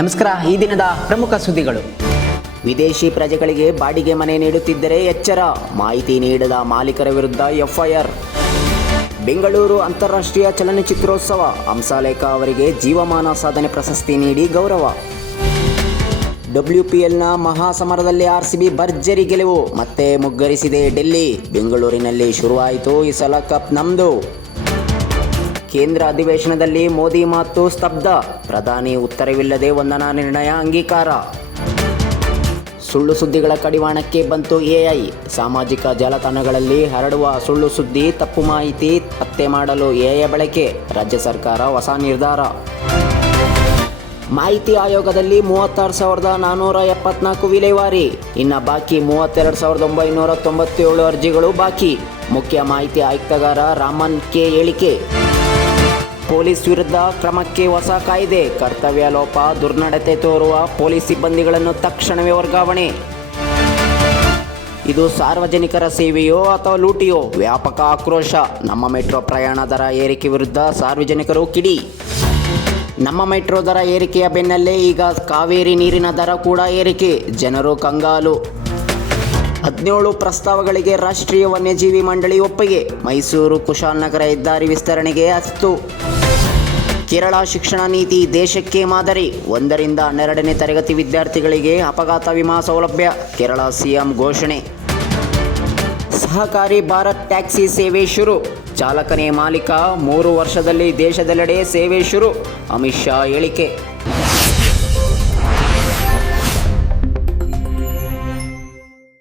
ನಮಸ್ಕಾರ. ಈ ದಿನದ ಪ್ರಮುಖ ಸುದ್ದಿಗಳು. ವಿದೇಶಿ ಪ್ರಜೆಗಳಿಗೆ ಬಾಡಿಗೆ ಮನೆ ನೀಡುತ್ತಿದ್ದರೆ ಎಚ್ಚರ, ಮಾಹಿತಿ ನೀಡದ ಮಾಲೀಕರ ವಿರುದ್ಧ ಎಫ್ಐಆರ್. ಬೆಂಗಳೂರು ಅಂತಾರಾಷ್ಟ್ರೀಯ ಚಲನಚಿತ್ರೋತ್ಸವ, ಹಂಸಲೇಖ ಅವರಿಗೆ ಜೀವಮಾನ ಸಾಧನೆ ಪ್ರಶಸ್ತಿ ನೀಡಿ ಗೌರವ. WPLನ ಮಹಾಸಮರದಲ್ಲಿ RCB ಭರ್ಜರಿ ಗೆಲುವು, ಮತ್ತೆ ಮುಗ್ಗರಿಸಿದೆ ಡೆಲ್ಲಿ. ಬೆಂಗಳೂರಿನಲ್ಲಿ ಶುರುವಾಯಿತು ಈ ಸಲ ಕಪ್ ನಮ್ದು. ಕೇಂದ್ರ ಅಧಿವೇಶನದಲ್ಲಿ ಮೋದಿ ಮಾತು ಸ್ತಬ್ಧ, ಪ್ರಧಾನಿ ಉತ್ತರವಿಲ್ಲದೆ ವಂದನಾ ನಿರ್ಣಯ ಅಂಗೀಕಾರ. ಸುಳ್ಳು ಸುದ್ದಿಗಳ ಕಡಿವಾಣಕ್ಕೆ ಬಂತು AI. ಸಾಮಾಜಿಕ ಜಾಲತಾಣಗಳಲ್ಲಿ ಹರಡುವ ಸುಳ್ಳು ಸುದ್ದಿ, ತಪ್ಪು ಮಾಹಿತಿ ಪತ್ತೆ ಮಾಡಲು AI ಬಳಕೆ. ರಾಜ್ಯ ಸರ್ಕಾರ ಹೊಸ ನಿರ್ಧಾರ. ಮಾಹಿತಿ ಆಯೋಗದಲ್ಲಿ 36,474 ವಿಲೇವಾರಿ, ಇನ್ನು ಬಾಕಿ 32,997 ಅರ್ಜಿಗಳು ಬಾಕಿ. ಮುಖ್ಯ ಮಾಹಿತಿ ಆಯುಕ್ತಗಾರ ರಾಮನ್ ಕೆ ಹೇಳಿಕೆ. ಪೊಲೀಸ್ ವಿರುದ್ಧ ಕ್ರಮಕ್ಕೆ ಹೊಸ ಕಾಯ್ದೆ, ಕರ್ತವ್ಯ ಲೋಪ, ದುರ್ನಡತೆ ತೋರುವ ಪೊಲೀಸ್ ಸಿಬ್ಬಂದಿಗಳನ್ನು ತಕ್ಷಣವೇ ವರ್ಗಾವಣೆ. ಇದು ಸಾರ್ವಜನಿಕರ ಸೇವೆಯೋ ಅಥವಾ ಲೂಟಿಯೋ? ವ್ಯಾಪಕ ಆಕ್ರೋಶ. ನಮ್ಮ ಮೆಟ್ರೋ ಪ್ರಯಾಣ ದರ ಏರಿಕೆ ವಿರುದ್ಧ ಸಾರ್ವಜನಿಕರು ಕಿಡಿ. ನಮ್ಮ ಮೆಟ್ರೋ ದರ ಏರಿಕೆಯ ಬೆನ್ನಲ್ಲೇ ಈಗ ಕಾವೇರಿ ನೀರಿನ ದರ ಕೂಡ ಏರಿಕೆ, ಜನರು ಕಂಗಾಲು. 17 ಪ್ರಸ್ತಾವಗಳಿಗೆ ರಾಷ್ಟ್ರೀಯ ವನ್ಯಜೀವಿ ಮಂಡಳಿ ಒಪ್ಪಿಗೆ. ಮೈಸೂರು ಕುಶಾಲನಗರ ಹೆದ್ದಾರಿ ವಿಸ್ತರಣೆಗೆ ಅಸ್ತು. ಕೇರಳ ಶಿಕ್ಷಣ ನೀತಿ ದೇಶಕ್ಕೆ ಮಾದರಿ, 1ರಿಂದ 12ನೇ ತರಗತಿ ವಿದ್ಯಾರ್ಥಿಗಳಿಗೆ ಅಪಘಾತ ವಿಮಾ ಸೌಲಭ್ಯ, ಕೇರಳ CM ಘೋಷಣೆ. ಸಹಕಾರಿ ಭಾರತ್ ಟ್ಯಾಕ್ಸಿ ಸೇವೆ ಶುರು, ಚಾಲಕನೇ ಮಾಲೀಕ, 3 ವರ್ಷದಲ್ಲಿ ದೇಶದೆಲ್ಲೆಡೆ ಸೇವೆ ಶುರು, ಅಮಿತ್ ಶಾ ಹೇಳಿಕೆ.